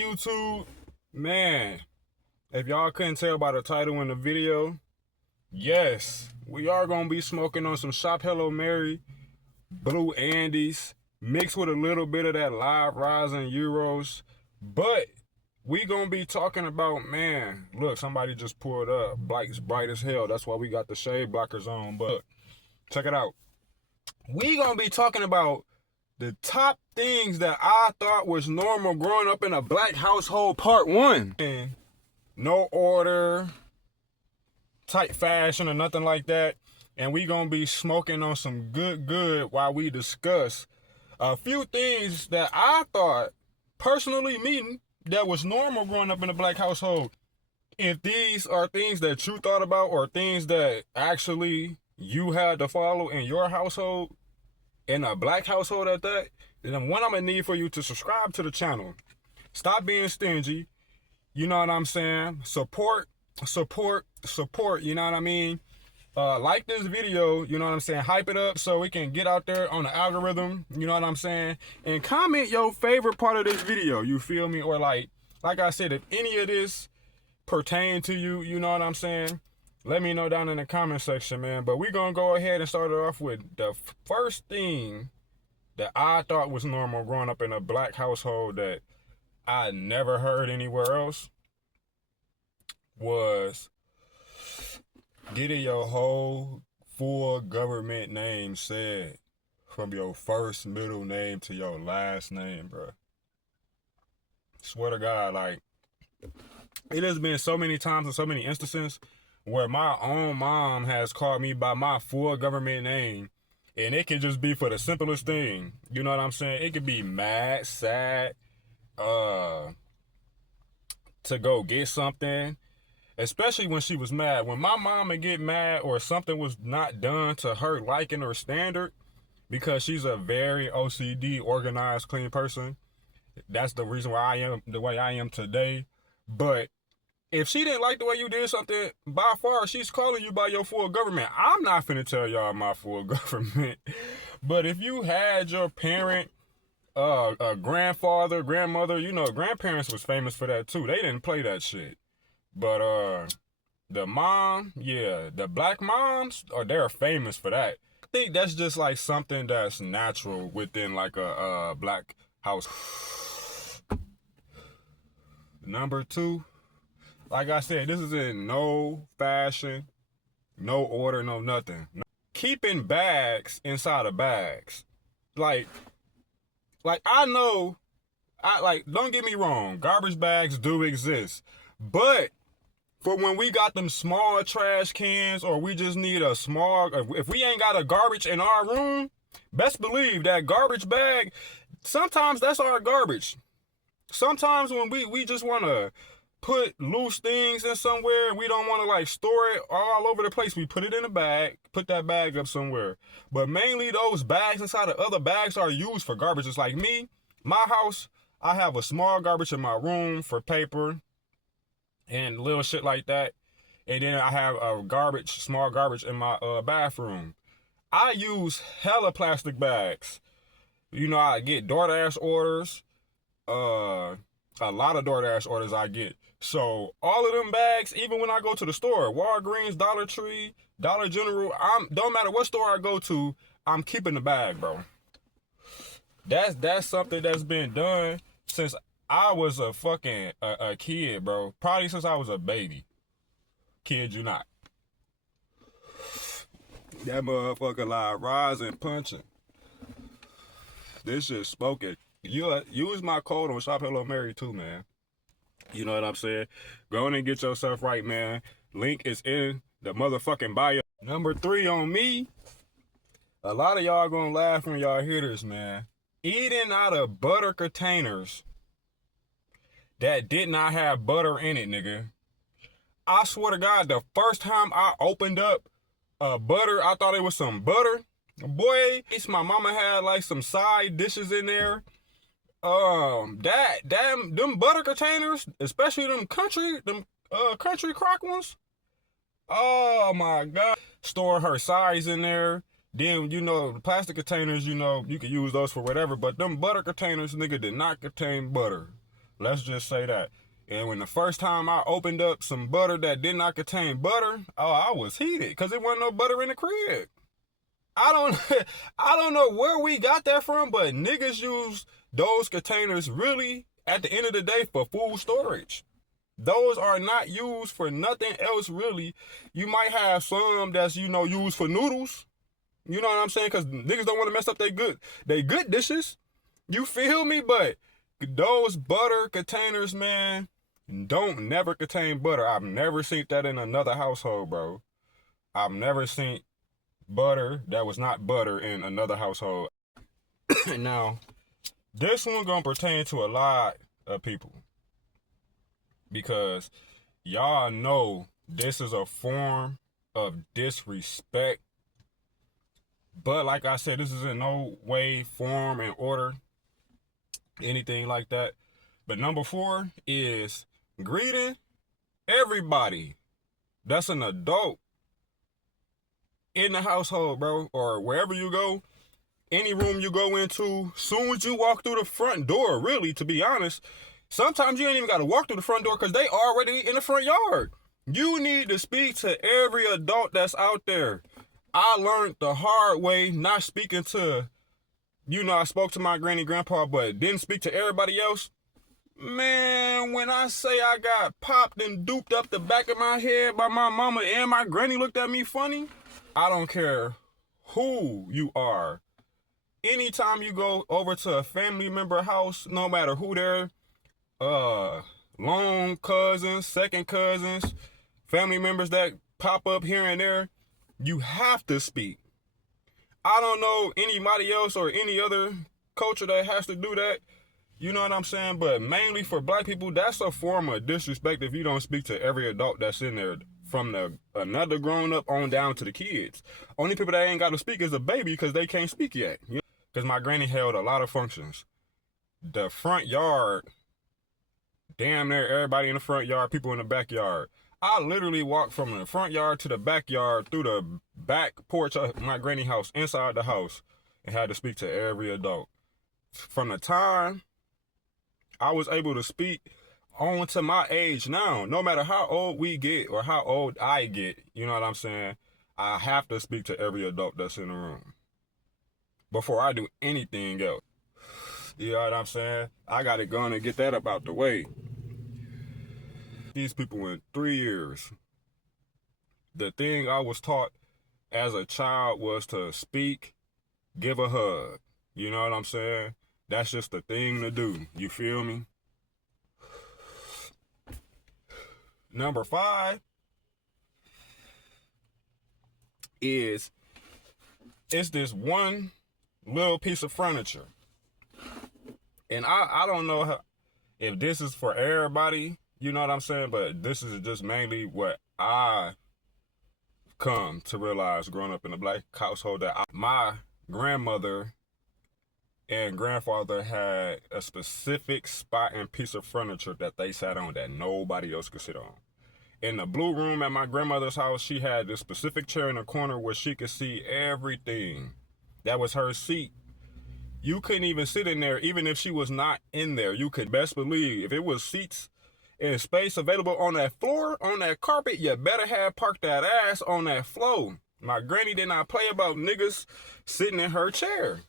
YouTube? Man, if y'all couldn't tell by the title in the video, yes, we are going to be smoking on some Shop Hello Mary, Blue Andes, mixed with a little bit of that live rising Euros. But we going to be talking about, man, look, somebody just pulled up. Black's bright as hell. That's why we got the shade blockers on. But check it out. We going to be talking about the top things that I thought was normal growing up in a black household, part 1. And no order, tight fashion, or nothing like that. And we gonna be smoking on some good while we discuss a few things that I thought, personally me, that was normal growing up in a black household. If these are things that you thought about or things that actually you had to follow in your household, in a black household at that, then one I'm gonna need for you to subscribe to the channel. Stop being stingy. You know what I'm saying? Support, you know what I mean? Like this video, you know what I'm saying? Hype it up so we can get out there on the algorithm, you know what I'm saying? And comment your favorite part of this video, you feel me? Or like I said, if any of this pertain to you, you know what I'm saying? Let me know down in the comment section, man. But we're going to go ahead and start it off with the first thing that I thought was normal growing up in a black household that I never heard anywhere else was getting your whole full government name said from your first middle name to your last name, bro. Swear to God, like, it has been so many times and so many instances where my own mom has called me by my full government name, and it could just be for the simplest thing. You know what I'm saying? It could be mad, sad, to go get something, especially when she was mad. When my mom would get mad or something was not done to her liking or standard, because she's a very OCD, organized, clean person. That's the reason why I am the way I am today. But if she didn't like the way you did something, by far, she's calling you by your full government. I'm not finna tell y'all my full government. But if you had your parent, a grandfather, grandmother, you know, grandparents was famous for that too. They didn't play that shit. But the mom, yeah, the black moms, they're famous for that. I think that's just like something that's natural within like a black house. Number 2, like I said, this is in no fashion, no order, no nothing. Keeping bags inside of bags. Like I know, don't get me wrong, garbage bags do exist. But for when we got them small trash cans, or we just need a small, if we ain't got a garbage in our room, best believe that garbage bag, sometimes that's our garbage. Sometimes when we just want to put loose things in somewhere and we don't want to like store it all over the place, we put it in a bag, put that bag up somewhere. But mainly those bags inside of other bags are used for garbage. It's like me, my house, I have a small garbage in my room for paper and little shit like that. And then I have a small garbage in my bathroom. I use hella plastic bags. You know, I get DoorDash orders. A lot of DoorDash orders I get. So all of them bags, even when I go to the store, Walgreens, Dollar Tree, Dollar General, don't matter what store I go to, I'm keeping the bag, bro. That's something that's been done since I was a fucking a kid, bro. Probably since I was a baby. Kid you not. That motherfucker like rising, punching. This shit spoken. Use my code on Shop Hello Mary too, man. You know what I'm saying? Go in and get yourself right, man. Link is in the motherfucking bio. Number 3 on me. A lot of y'all gonna laugh when y'all hear this, man. Eating out of butter containers that did not have butter in it, nigga. I swear to God, the first time I opened up butter, I thought it was some butter. Boy, my mama had like some side dishes in there. Them butter containers, especially them country crock ones. Oh my God. Store her size in there. Then, you know, the plastic containers, you know, you can use those for whatever, but them butter containers, nigga, did not contain butter. Let's just say that. And when the first time I opened up some butter that did not contain butter, oh, I was heated because there wasn't no butter in the crib. I don't I don't know where we got that from, but niggas use those containers really at the end of the day for food storage. Those are not used for nothing else really. You might have some that's, used for noodles. You know what I'm saying? Because niggas don't want to mess up they good dishes. You feel me? But those butter containers, man, don't never contain butter. I've never seen that in another household, bro. I've never seen butter that was not butter in another household. Now, this one gonna pertain to a lot of people because y'all know this is a form of disrespect. But like I said, this is in no way, form, and order anything like that. But number 4 is greeting everybody that's an adult in the household, bro, or wherever you go, any room you go into. Soon as you walk through the front door, really, to be honest, sometimes you ain't even got to walk through the front door because they already in the front yard. You need to speak to every adult that's out there. I learned the hard way, not speaking to, I spoke to my granny, grandpa, but didn't speak to everybody else. Man, when I say I got popped and duped up the back of my head by my mama and my granny looked at me funny, I don't care who you are. Anytime you go over to a family member house, no matter who they're, long cousins, second cousins, family members that pop up here and there, you have to speak. I don't know anybody else or any other culture that has to do that. You know what I'm saying? But mainly for black people, that's a form of disrespect if you don't speak to every adult that's in there, from another grown up on down to the kids. Only people that ain't got to speak is a baby because they can't speak yet. Because my granny held a lot of functions. The front yard, damn near everybody in the front yard, people in the backyard. I literally walked from the front yard to the backyard through the back porch of my granny house, inside the house, and had to speak to every adult. From the time I was able to speak on to my age now, no matter how old we get or how old I get, you know what I'm saying? I have to speak to every adult that's in the room before I do anything else. You know what I'm saying? I got it going to get that up out the way. These people in 3 years, the thing I was taught as a child was to speak, give a hug. You know what I'm saying? That's just the thing to do. You feel me? Number 5 is, it's this one little piece of furniture. And I don't know if this is for everybody, you know what I'm saying? But this is just mainly what I come to realize growing up in a black household, that my grandmother and grandfather had a specific spot and piece of furniture that they sat on that nobody else could sit on. In the blue room at my grandmother's house, she had this specific chair in the corner where she could see everything. That was her seat. You couldn't even sit in there, even if she was not in there. You could best believe if it was seats and space available on that floor, on that carpet, you better have parked that ass on that floor. My granny did not play about niggas sitting in her chair.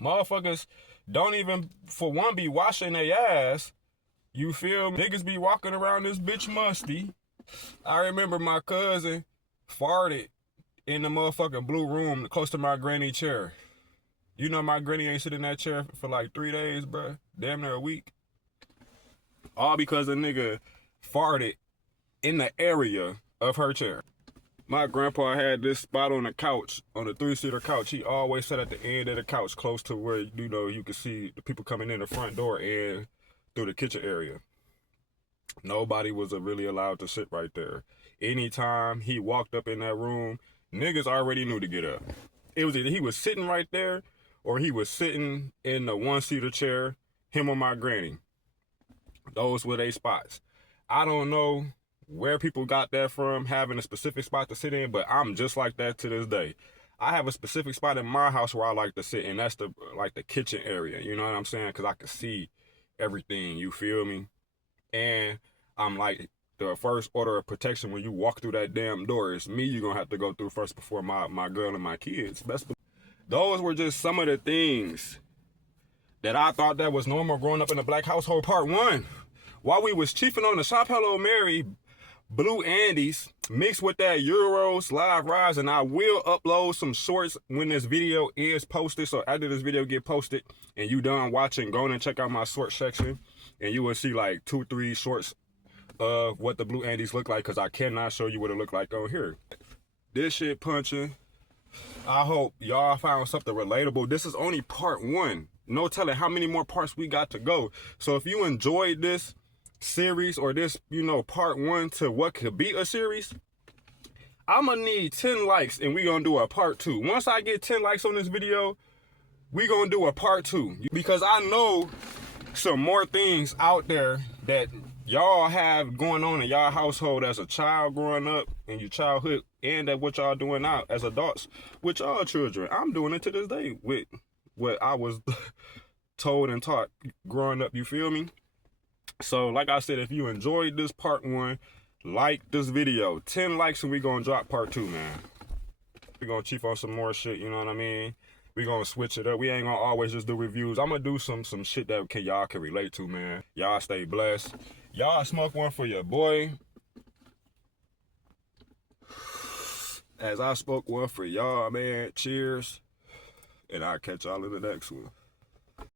Motherfuckers don't even, for one, be washing their ass. You feel me? Niggas be walking around this bitch musty. I remember my cousin farted in the motherfucking blue room close to my granny chair. You know my granny ain't sitting in that chair for like 3 days, bro. Damn near a week. All because a nigga farted in the area of her chair. My grandpa had this spot on the couch, on the 3-seater couch. He always sat at the end of the couch, close to where, you could see the people coming in the front door and through the kitchen area. Nobody was really allowed to sit right there. Anytime he walked up in that room, niggas already knew to get up. It was either he was sitting right there or he was sitting in the 1-seater chair, him or my granny. Those were their spots. I don't know where people got that from, having a specific spot to sit in, but I'm just like that to this day. I have a specific spot in my house where I like to sit, and that's the kitchen area. You know what I'm saying? Because I can see everything, you feel me? And I'm like the first order of protection when you walk through that damn door. It's me you're gonna have to go through first before my girl and my kids. Those were just some of the things that I thought that was normal growing up in a black household. Part one. While we was chiefing on the Shop Hello Mary Blue Andes mixed with that Euros live rise, and I will upload some shorts when this video is posted. So after this video get posted and you done watching, go and check out my short section and you will see like 2-3 shorts of what the Blue Andes look like, because I cannot show you what it look like on here. This shit punching. I hope y'all found something relatable. This is only part one. No telling how many more parts we got to go. So if you enjoyed this series, or this, part one to what could be a series, I'm gonna need 10 likes and we gonna do a part two. Once I get 10 likes on this video, we gonna do a part two, because I know some more things out there that y'all have going on in y'all household as a child growing up in your childhood, and that what y'all doing now as adults with y'all children. I'm doing it to this day with what I was told and taught growing up, you feel me? So like I said, if you enjoyed this part one, like this video. 10 likes and we gonna drop part two, man. We gonna chief on some more shit, you know what I mean? We gonna switch it up. We ain't gonna always just do reviews. I'm gonna do some shit that y'all can relate to, man. Y'all stay blessed. Y'all smoke one for your boy, as I spoke one for y'all, man. Cheers. And I'll catch y'all in the next one.